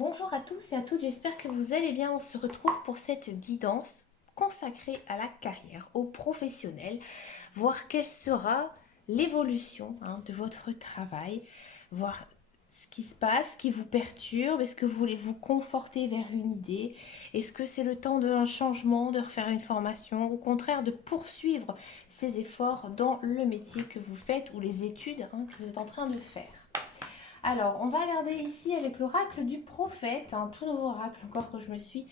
Bonjour à tous et à toutes, j'espère que vous allez bien. On se retrouve pour cette guidance consacrée à la carrière, aux professionnels, voir quelle sera l'évolution de votre travail, voir ce qui se passe, ce qui vous perturbe, est-ce que vous voulez vous conforter vers une idée, est-ce que c'est le temps d'un changement, de refaire une formation, au contraire de poursuivre ces efforts dans le métier que vous faites ou les études que vous êtes en train de faire. Alors, on va regarder ici avec l'oracle du prophète, un tout nouveau oracle, encore que je me suis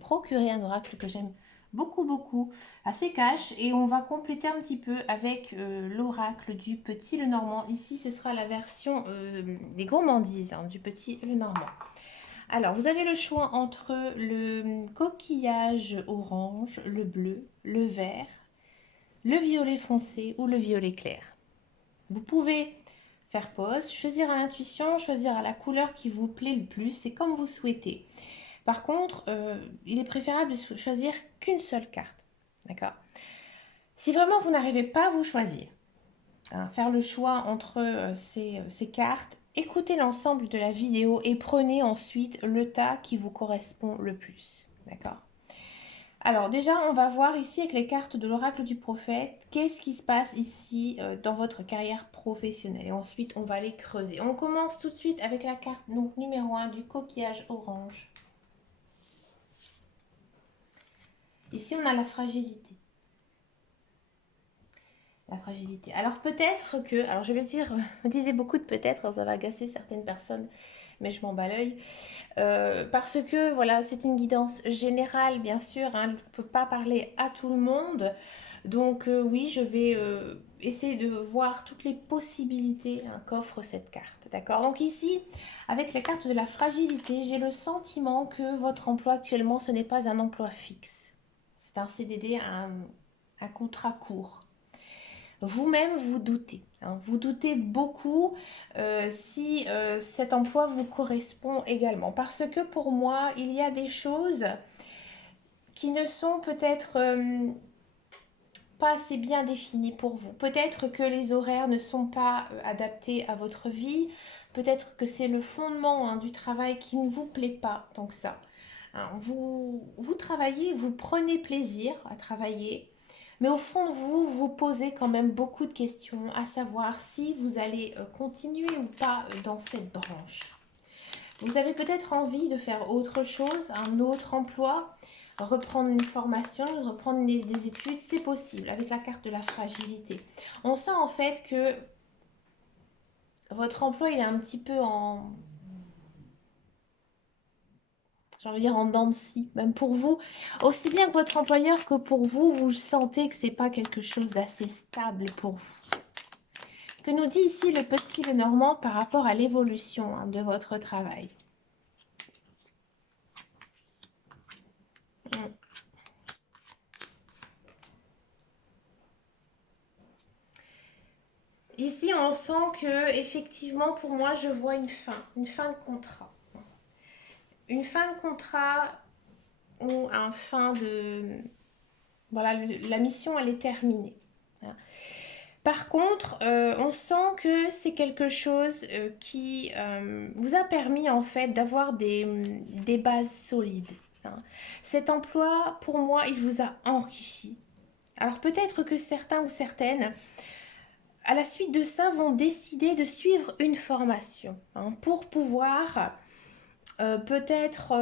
procuré un oracle que j'aime beaucoup, beaucoup, assez cash. Et on va compléter un petit peu avec l'oracle du petit Lenormand. Ici, ce sera la version des gourmandises du petit Lenormand. Alors, vous avez le choix entre le coquillage orange, le bleu, le vert, le violet foncé ou le violet clair. Vous pouvez faire pause, choisir à l'intuition, choisir à la couleur qui vous plaît le plus, c'est comme vous souhaitez. Par contre, il est préférable de choisir qu'une seule carte. D'accord? Si vraiment vous n'arrivez pas à vous choisir, faire le choix entre ces cartes, écoutez l'ensemble de la vidéo et prenez ensuite le tas qui vous correspond le plus. D'accord? Alors déjà, on va voir ici avec les cartes de l'oracle du prophète, qu'est-ce qui se passe ici dans votre carrière professionnelle. Et ensuite, on va les creuser. On commence tout de suite avec la carte donc, numéro 1 du coquillage orange. Ici, on a la fragilité. La fragilité. Alors peut-être que, alors je vais dire, me disais beaucoup de peut-être, ça va agacer certaines personnes, mais je m'en bats l'œil. Parce que voilà, c'est une guidance générale, bien sûr, on ne peut pas parler à tout le monde. Donc oui, je vais essayer de voir toutes les possibilités qu'offre cette carte. D'accord? Donc ici, avec la carte de la fragilité, j'ai le sentiment que votre emploi actuellement, ce n'est pas un emploi fixe. C'est un CDD, un contrat court. Vous-même, vous doutez. Vous doutez beaucoup si cet emploi vous correspond également. Parce que pour moi, il y a des choses qui ne sont peut-être pas assez bien définies pour vous. Peut-être que les horaires ne sont pas adaptés à votre vie. Peut-être que c'est le fondement du travail qui ne vous plaît pas tant que ça. Vous travaillez, vous prenez plaisir à travailler. Mais au fond de vous, vous posez quand même beaucoup de questions, à savoir si vous allez continuer ou pas dans cette branche. Vous avez peut-être envie de faire autre chose, un autre emploi, reprendre une formation, reprendre des études, c'est possible avec la carte de la fragilité. On sent en fait que votre emploi il est un petit peu en, j'ai envie de dire en dents de scie, même pour vous. Aussi bien que votre employeur que pour vous, vous sentez que c'est pas quelque chose d'assez stable pour vous. Que nous dit ici le petit Lenormand par rapport à l'évolution de votre travail? Ici, on sent que effectivement, pour moi, je vois une fin de contrat. Une fin de contrat ou un fin de... Voilà, la mission, elle est terminée. Par contre, on sent que c'est quelque chose qui vous a permis en fait d'avoir des bases solides. Cet emploi, pour moi, il vous a enrichi. Alors peut-être que certains ou certaines, à la suite de ça, vont décider de suivre une formation pour pouvoir peut-être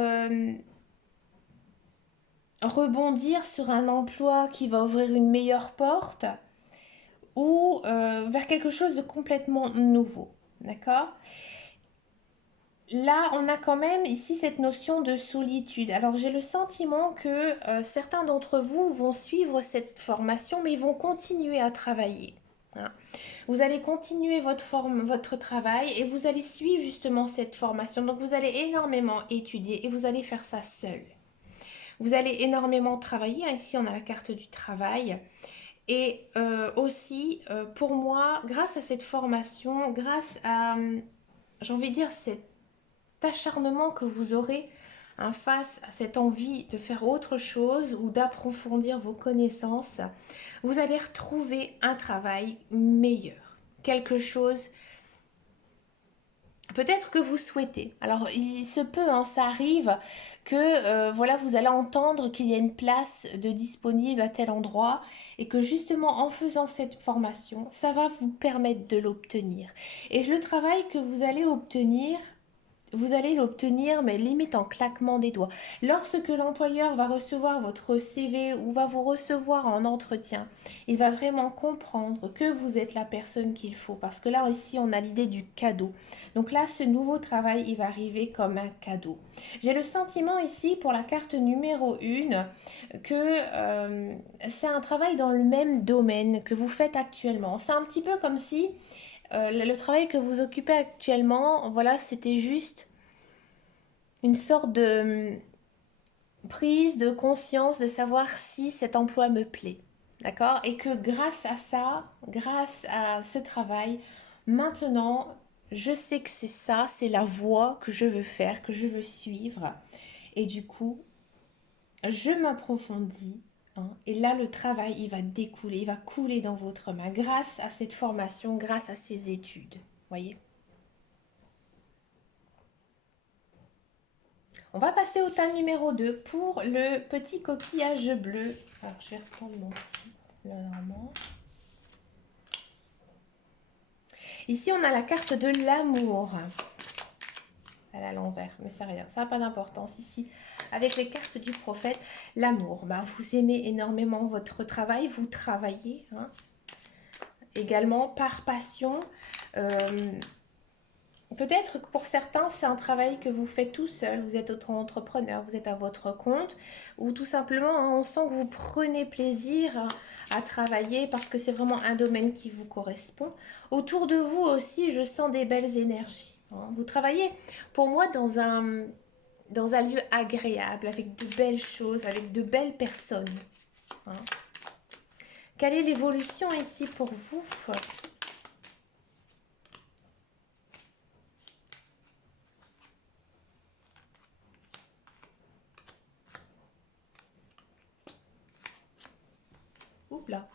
rebondir sur un emploi qui va ouvrir une meilleure porte ou vers quelque chose de complètement nouveau. D'accord? Là, on a quand même ici cette notion de solitude. Alors, j'ai le sentiment que certains d'entre vous vont suivre cette formation, mais ils vont continuer à travailler. Vous allez continuer votre travail et vous allez suivre justement cette formation. Donc, vous allez énormément étudier et vous allez faire ça seul. Vous allez énormément travailler. Ici, on a la carte du travail. Et aussi, pour moi, grâce à cette formation, grâce à, j'ai envie de dire, cet acharnement que vous aurez face à cette envie de faire autre chose ou d'approfondir vos connaissances, vous allez retrouver un travail meilleur. Quelque chose Peut-être que vous souhaitez. Alors, il se peut, hein, ça arrive que voilà, vous allez entendre qu'il y a une place de disponible à tel endroit et que justement en faisant cette formation, ça va vous permettre de l'obtenir. Et le travail que vous allez l'obtenir, mais limite en claquement des doigts. Lorsque l'employeur va recevoir votre CV ou va vous recevoir en entretien, il va vraiment comprendre que vous êtes la personne qu'il faut. Parce que là, ici, on a l'idée du cadeau. Donc là, ce nouveau travail, il va arriver comme un cadeau. J'ai le sentiment ici, pour la carte numéro 1, que c'est un travail dans le même domaine que vous faites actuellement. C'est un petit peu comme si le travail que vous occupez actuellement, voilà, c'était juste une sorte de prise de conscience de savoir si cet emploi me plaît. D'accord? Et que grâce à ça, grâce à ce travail, maintenant, je sais que c'est ça, c'est la voie que je veux faire, que je veux suivre. Et du coup, je m'approfondis. Hein, et là, le travail, il va découler, il va couler dans votre main grâce à cette formation, grâce à ces études. Voyez? On va passer au tas numéro 2 pour le petit coquillage bleu. Alors, je vais reprendre mon petit normand. Ici, on a la carte de l'amour. Elle est à l'envers, mais c'est rien. Ça n'a pas d'importance ici. Avec les cartes du prophète, l'amour. Ben, vous aimez énormément votre travail, vous travaillez. Hein, également par passion. Euh, Peut-être que pour certains, c'est un travail que vous faites tout seul, vous êtes auto-entrepreneur, vous êtes à votre compte, ou tout simplement, hein, on sent que vous prenez plaisir à travailler parce que c'est vraiment un domaine qui vous correspond. Autour de vous aussi, je sens des belles énergies. Hein. Vous travaillez, pour moi, dans un lieu agréable, avec de belles choses, avec de belles personnes. Hein. Quelle est l'évolution ici pour vous? Oups là.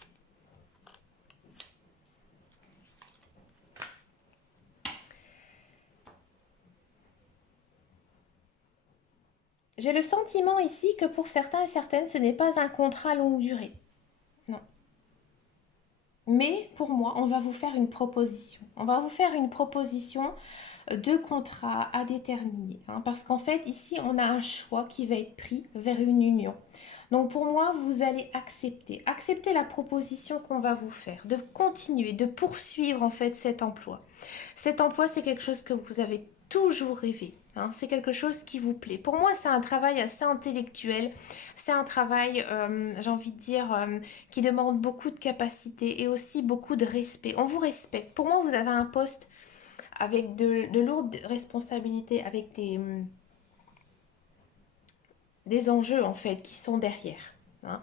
J'ai le sentiment ici que pour certains et certaines, ce n'est pas un contrat longue durée. Non. Mais pour moi, on va vous faire une proposition. On va vous faire une proposition de contrat à déterminer. Hein, parce qu'en fait, ici, on a un choix qui va être pris vers une union. Donc pour moi, vous allez accepter. Accepter la proposition qu'on va vous faire. De continuer, de poursuivre en fait cet emploi. Cet emploi, c'est quelque chose que vous avez toujours rêvé. Hein, c'est quelque chose qui vous plaît. Pour moi, c'est un travail assez intellectuel. C'est un travail, j'ai envie de dire, qui demande beaucoup de capacité et aussi beaucoup de respect. On vous respecte. Pour moi, vous avez un poste avec de lourdes responsabilités, avec des enjeux en fait qui sont derrière. Hein.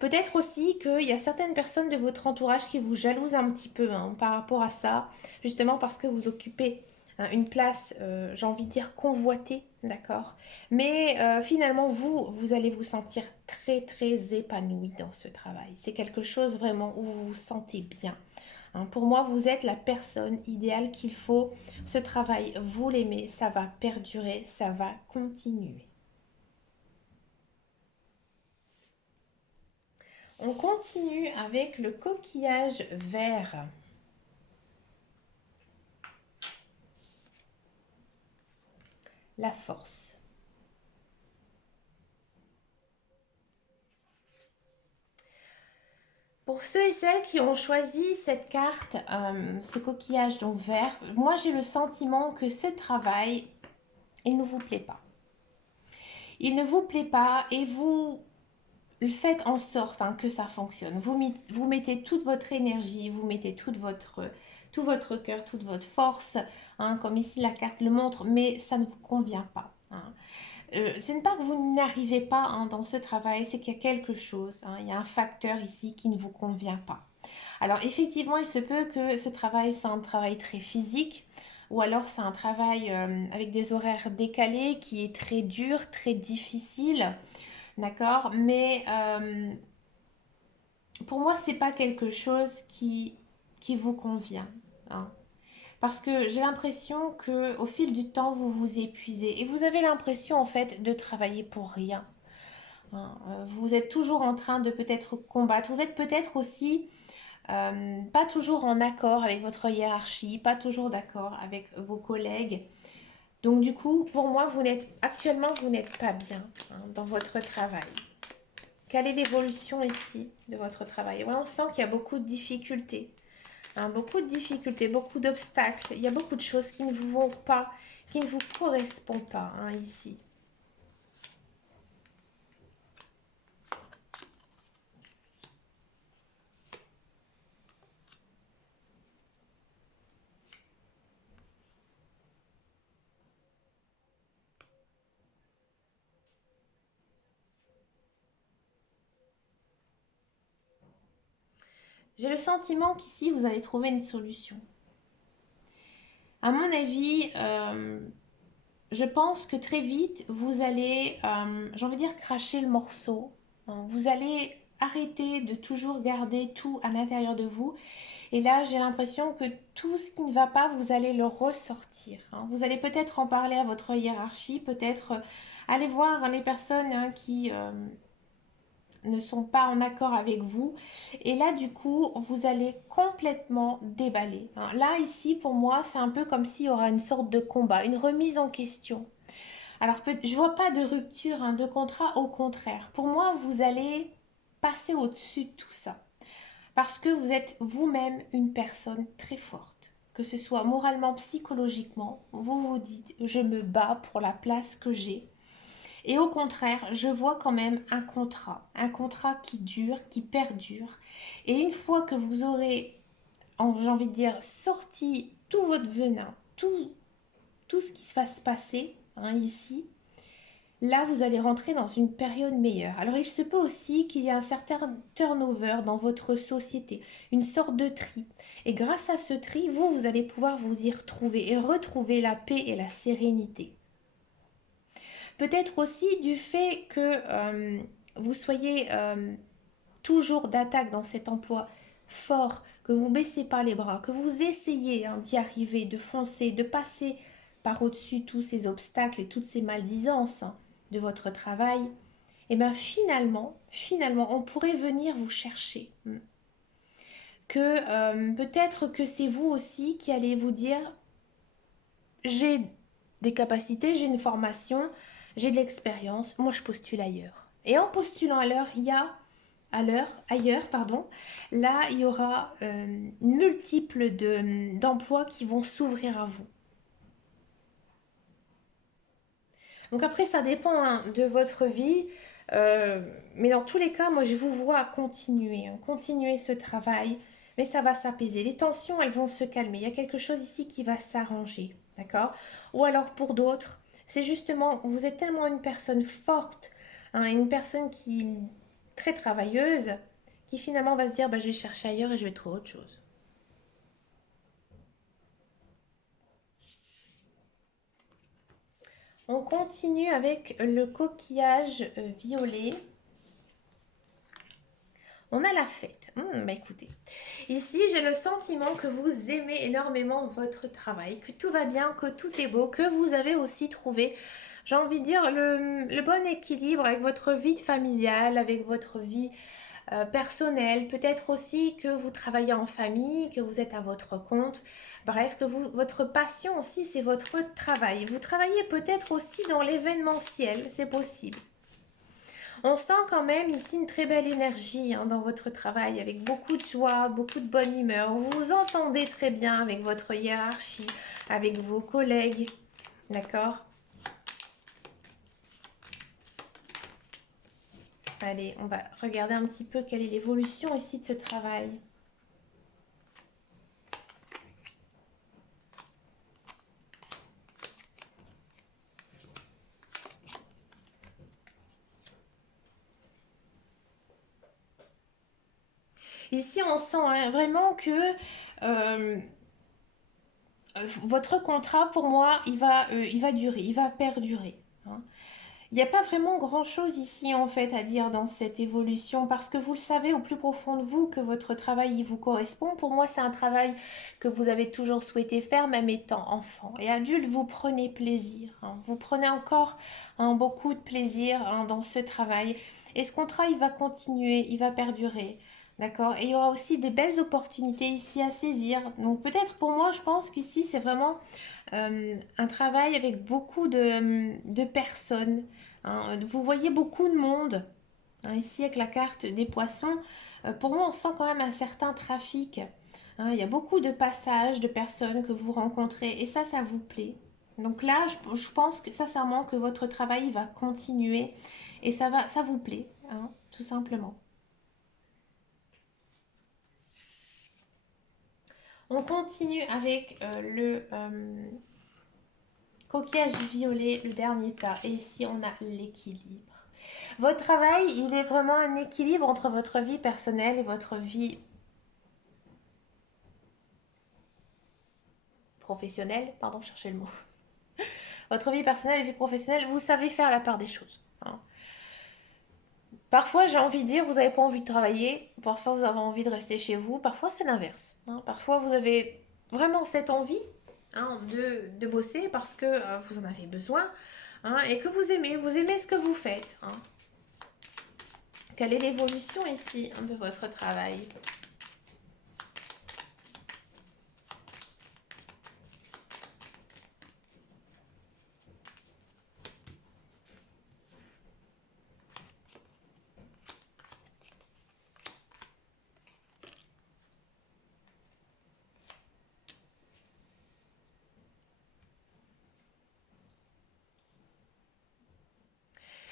Peut-être aussi qu'il y a certaines personnes de votre entourage qui vous jalousent un petit peu hein, par rapport à ça, justement parce que vous occupez hein, une place, j'ai envie de dire convoitée, d'accord. Mais finalement, vous allez vous sentir très très épanoui dans ce travail. C'est quelque chose vraiment où vous vous sentez bien. Hein, pour moi, vous êtes la personne idéale qu'il faut. Ce travail, vous l'aimez, ça va perdurer, ça va continuer. On continue avec le coquillage vert. La force. Pour ceux et celles qui ont choisi cette carte, ce coquillage donc vert, moi j'ai le sentiment que ce travail, il ne vous plaît pas. Il ne vous plaît pas et vous faites en sorte hein, que ça fonctionne. Vous mettez toute votre énergie, vous mettez tout votre cœur, toute votre force, hein, comme ici la carte le montre, mais ça ne vous convient pas. Hein. Ce n'est pas que vous n'arrivez pas hein, dans ce travail, c'est qu'il y a quelque chose, hein, il y a un facteur ici qui ne vous convient pas. Alors effectivement, il se peut que ce travail, c'est un travail très physique, ou alors c'est un travail avec des horaires décalés qui est très dur, très difficile, d'accord. Mais pour moi, c'est pas quelque chose qui vous convient. Hein. Parce que j'ai l'impression que au fil du temps, vous vous épuisez et vous avez l'impression en fait de travailler pour rien. Hein. Vous êtes toujours en train de peut-être combattre. Vous êtes peut-être aussi pas toujours en accord avec votre hiérarchie, pas toujours d'accord avec vos collègues. Donc du coup, pour moi, vous n'êtes pas bien hein, dans votre travail. Quelle est l'évolution ici de votre travail? Ouais, on sent qu'il y a beaucoup de difficultés. Hein, beaucoup de difficultés, beaucoup d'obstacles. Il y a beaucoup de choses qui ne vous vont pas, qui ne vous correspondent pas hein, ici. J'ai le sentiment qu'ici, vous allez trouver une solution. À mon avis, je pense que très vite, vous allez, j'ai envie de dire, cracher le morceau. Hein. Vous allez arrêter de toujours garder tout à l'intérieur de vous. Et là, j'ai l'impression que tout ce qui ne va pas, vous allez le ressortir. Hein. Vous allez peut-être en parler à votre hiérarchie, peut-être aller voir hein, les personnes hein, qui ne sont pas en accord avec vous. Et là, du coup, vous allez complètement déballer. Hein. Là, ici, pour moi, c'est un peu comme s'il y aura une sorte de combat, une remise en question. Alors, je vois pas de rupture hein, de contrat, au contraire. Pour moi, vous allez passer au-dessus de tout ça. Parce que vous êtes vous-même une personne très forte. Que ce soit moralement, psychologiquement, vous vous dites, je me bats pour la place que j'ai. Et au contraire, je vois quand même un contrat qui dure, qui perdure. Et une fois que vous aurez, j'ai envie de dire, sorti tout votre venin, tout ce qui va se passer hein, ici, là, vous allez rentrer dans une période meilleure. Alors, il se peut aussi qu'il y ait un certain turnover dans votre société, une sorte de tri. Et grâce à ce tri, vous allez pouvoir vous y retrouver et retrouver la paix et la sérénité. Peut-être aussi du fait que vous soyez toujours d'attaque dans cet emploi fort, que vous ne baissez pas les bras, que vous essayez hein, d'y arriver, de foncer, de passer par au-dessus tous ces obstacles et toutes ces maldisances hein, de votre travail, et bien finalement, on pourrait venir vous chercher. Que peut-être que c'est vous aussi qui allez vous dire, j'ai des capacités, j'ai une formation, j'ai de l'expérience, moi je postule ailleurs. Et en postulant ailleurs, pardon, là il y aura multiples d'emplois qui vont s'ouvrir à vous. Donc après ça dépend hein, de votre vie, euh, mais dans tous les cas, moi je vous vois continuer, hein, continuer ce travail, mais ça va s'apaiser. Les tensions, elles vont se calmer. Il y a quelque chose ici qui va s'arranger, d'accord? Ou alors pour d'autres, c'est justement, vous êtes tellement une personne forte, hein, une personne qui très travailleuse, qui finalement va se dire, bah, je vais chercher ailleurs et je vais trouver autre chose. On continue avec le coquillage violet. On a la fête. Bah écoutez, ici j'ai le sentiment que vous aimez énormément votre travail, que tout va bien, que tout est beau, que vous avez aussi trouvé, j'ai envie de dire, le bon équilibre avec votre vie familiale, avec votre vie personnelle. Peut-être aussi que vous travaillez en famille, que vous êtes à votre compte. Bref, que votre passion aussi, c'est votre travail. Vous travaillez peut-être aussi dans l'événementiel, c'est possible. On sent quand même ici une très belle énergie hein, dans votre travail, avec beaucoup de joie, beaucoup de bonne humeur. Vous vous entendez très bien avec votre hiérarchie, avec vos collègues. D'accord? Allez, on va regarder un petit peu quelle est l'évolution ici de ce travail. Ici, on sent hein, vraiment que euh, votre contrat, pour moi, il va durer, il va perdurer. Hein. Il n'y a pas vraiment grand-chose ici en fait à dire dans cette évolution parce que vous le savez au plus profond de vous que votre travail il vous correspond. Pour moi, c'est un travail que vous avez toujours souhaité faire même étant enfant. Et adulte, vous prenez plaisir, hein. Vous prenez encore beaucoup de plaisir dans ce travail. Et ce contrat, il va continuer, il va perdurer. D'accord? Et il y aura aussi des belles opportunités ici à saisir. Donc peut-être pour moi, je pense qu'ici, c'est vraiment un travail avec beaucoup de personnes, hein. Vous voyez beaucoup de monde, hein, ici avec la carte des poissons. Pour moi, on sent quand même un certain trafic, hein. Il y a beaucoup de passages de personnes que vous rencontrez et ça vous plaît. Donc là, je pense que sincèrement que votre travail va continuer et ça vous plaît, hein, tout simplement. On continue avec le coquillage violet, le dernier tas. Et ici, on a l'équilibre. Votre travail, il est vraiment un équilibre entre votre vie personnelle et votre vie professionnelle. Pardon, cherchez le mot. Votre vie personnelle et vie professionnelle, vous savez faire la part des choses, hein. Parfois, j'ai envie de dire, vous n'avez pas envie de travailler. Parfois, vous avez envie de rester chez vous. Parfois, c'est l'inverse, hein. Parfois, vous avez vraiment cette envie, hein, de bosser parce que vous en avez besoin, hein, et que vous aimez ce que vous faites, hein. Quelle est l'évolution ici, hein, de votre travail?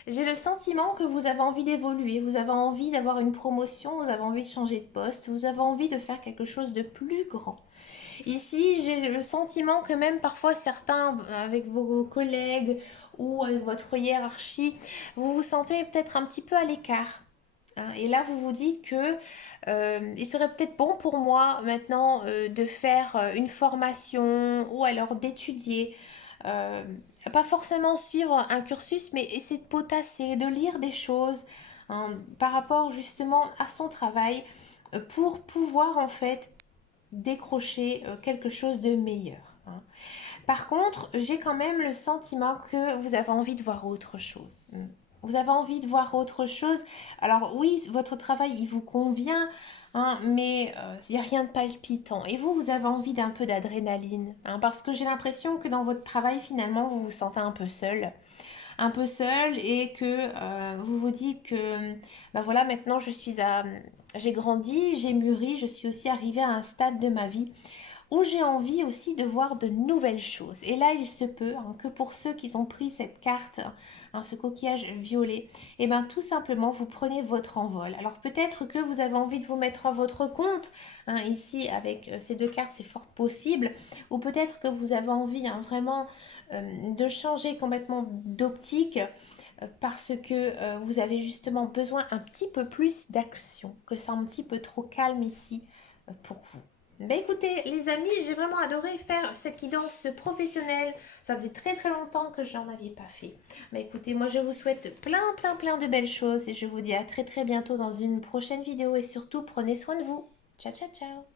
J'ai le sentiment que vous avez envie d'évoluer, vous avez envie d'avoir une promotion, vous avez envie de changer de poste, vous avez envie de faire quelque chose de plus grand. Ici, j'ai le sentiment que même parfois certains, avec vos collègues ou avec votre hiérarchie, vous vous sentez peut-être un petit peu à l'écart, hein. Et là, vous vous dites que il serait peut-être bon pour moi maintenant de faire une formation ou alors d'étudier. euh, Pas forcément suivre un cursus, mais essayer de potasser, de lire des choses, hein, par rapport justement à son travail pour pouvoir en fait décrocher quelque chose de meilleur, hein. Par contre, j'ai quand même le sentiment que vous avez envie de voir autre chose. Vous avez envie de voir autre chose. Alors oui, votre travail, il vous convient, hein, mais il n'y a rien de palpitant. Et vous, vous avez envie d'un peu d'adrénaline, hein, parce que j'ai l'impression que dans votre travail, finalement, vous vous sentez un peu seul et que vous vous dites que bah voilà, maintenant j'ai grandi, j'ai mûri, je suis aussi arrivée à un stade de ma vie où j'ai envie aussi de voir de nouvelles choses. Et là, il se peut, hein, que pour ceux qui ont pris cette carte, hein, ce coquillage violet, et bien tout simplement, vous prenez votre envol. Alors peut-être que vous avez envie de vous mettre à votre compte, hein, ici avec ces deux cartes, c'est fort possible, ou peut-être que vous avez envie, hein, vraiment de changer complètement d'optique parce que vous avez justement besoin un petit peu plus d'action, que c'est un petit peu trop calme ici pour vous. Ben écoutez les amis, j'ai vraiment adoré faire cette guidance professionnelle. Ça faisait très très longtemps que je n'en avais pas fait. Ben écoutez, moi je vous souhaite plein de belles choses et je vous dis à très très bientôt dans une prochaine vidéo et surtout prenez soin de vous. Ciao ciao ciao.